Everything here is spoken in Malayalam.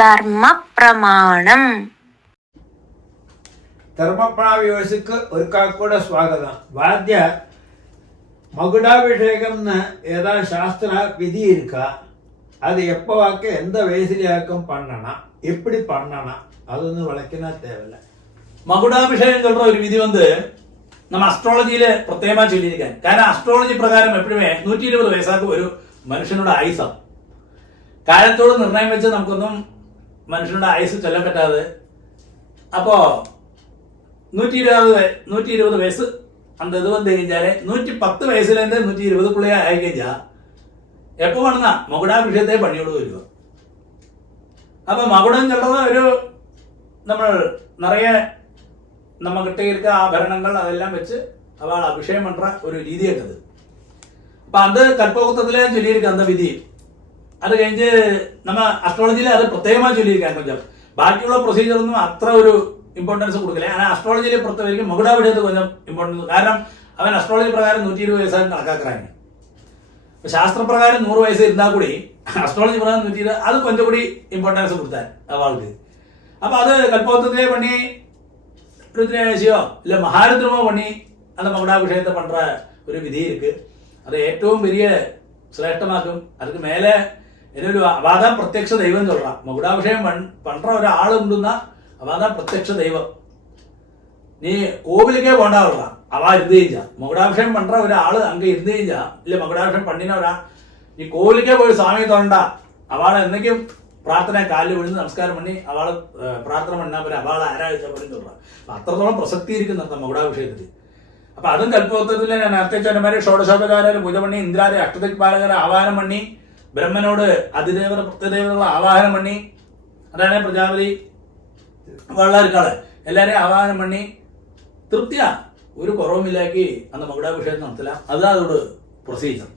ധർമ്മപ്രമാണം. ധർമ്മപ്രമാണ വ്യൂവേഴ്സിക്ക് ഒരിക്കൽക്കൂടെ സ്വാഗതം. വാദ്യ மகுடாபிஷேகம்னு ஏதாவது சாஸ்திர விதி இருக்கா? அது எப்போ வாக்க எந்த வயசுலயாக்கும் பண்ணணும், எப்படி பண்ணணும், അതൊന്ന് വിളക്കിനാ தேவையில்லை. മകുടാഭിഷേകം சொல்ற ഒരു വിധി നമ്മ അസ്ട്രോളജിയില് പ്രത്യേകമായി ചൊല്ലിയിരിക്കാൻ. കാരണം അസ്ട്രോളജി പ്രകാരം എപ്പോഴുമേ 120 വയസ്സാക്കും ഒരു മനുഷ്യനുടെ ആയുസം. കാലത്തോട് നിർണയം വെച്ച് നമുക്കൊന്നും മനുഷ്യനുടെ ആയുസ് ചൊല്ലാൻ പറ്റാതെ. അപ്പോ 120 വയസ്സ് அந்த இது കഴിഞ്ഞാല് 110 വയസ്സിലേന്റെ 120 ആയി കഴിഞ്ഞാൽ എപ്പോ വേണമെന്നാ മകുടാഭിഷേകത്തെ പണിയോട് വരിക. അപ്പൊ മകുടം ചൊല്ലുന്ന ഒരു നമ്മൾ നിറയെ നമ്മ കിട്ടിയിരിക്ക ആഭരണങ്ങൾ അതെല്ലാം വെച്ച് അവൾ അഭിഷേകം പண்ற ഒരു രീതിയൊക്കെ. അപ്പൊ അത് കൽപ്പവൃത്തത്തിലെ ചൊല്ലിയിരിക്കുക അന്ത വിധി. അത് കഴിഞ്ഞ് നമ്മ അസ്ട്രോളജിയിൽ അത് പ്രത്യേകമായി ചൊല്ലിയിരിക്കാൻ കൊഞ്ചം. ബാക്കിയുള്ള പ്രൊസീജിയറൊന്നും അത്ര ഒരു ഇമ്പോർട്ടൻസ് കൊടുക്കില്ല. ഞാൻ അസ്ട്രോളജിയിൽ പ്രത്യേകിച്ച് മകുടാഭിഷേകത്ത് കൊഞ്ചം ഇമ്പോർട്ടൻസ്. കാരണം അവൻ അസ്ട്രോളജി പ്രകാരം 120 വയസ്സാണ് കണക്കാക്കാറാണ്. ശാസ്ത്രപ്രകാരം 100 വയസ്സ് ഇരുന്നാൽ കൂടി അസ്ട്രോളജി പ്രകാരം 120 അത് കൊഞ്ചം കൂടി ഇമ്പോർട്ടൻസ് കൊടുത്താൽ അവൾക്ക്. അപ്പൊ അത് കൽപ്പവൃത്തത്തിലെ പണി രുദ്രേശയോ ഇല്ല മഹാരുദ്രമോ പണി அந்த மகுடாபிஷேகத்தை பண்ற ஒரு விதி இருக்கு. அது ഏറ്റവും വലിയ ശ്രേഷ്ഠമാക്കും. அதுக்கு மேல എന്നൊരു അവാദ പ്രത്യക്ഷ ദൈവം சொல்றான். മകുടാഭിഷേകം பண்ற ഒരാൾ ഉണ്ടെന്ന അവാദ പ്രത്യക്ഷ ദൈവം. നീ കോവിലേക്കേ പോണ്ടാ சொல்றான். அவா இருந்தேஞ்சா மகுடாபிஷேகம் பண்ற ഒരാൾ அங்க இருந்தேஞ்சா இல்ல மகுடாபிஷேகம் பண்ணின ഒരാ നീ കോവിലേക്കേ പോയി സ്വാമിയെ തൊഴണ്ട. അവളെ എന്തെങ്കിലും പ്രാർത്ഥന കാലിൽ വിழுந்து നമസ്കാരം പണി അവള് പ്രാർത്ഥന പണിനാ പോലെ അവളെ ആരാധിച്ചാൽ പണി சொல்றான். അത്രത്തോളം പ്രസക്തി ഇരിക്കുന്ന മകുടാഭിഷേകത്തിൽ. അപ്പൊ അതും കൽപ്പവൃത്തത്തില് നേരത്തെ ചൊന്നമാരെ ഷോഡശോപചാര പൂജ പണി, ഇന്ദ്രാരെ അഷ്ടദിക്പാലകരെ ആവാഹനം പണി, ബ്രഹ്മനോട് അതിദേവത പ്രത്യദേവതകളെ ആവാഹനം പണി, അതാണ് പ്രജാപതി വള്ളാർക്കാള് എല്ലാരെയും ആവാഹനം പണി തൃപ്തിയാ ഒരു കുറവുമില്ലാക്കി അന്ന് മകുടാഭിഷേകം നടത്തില്ല. അതോട് പ്രൊസീജിയർ.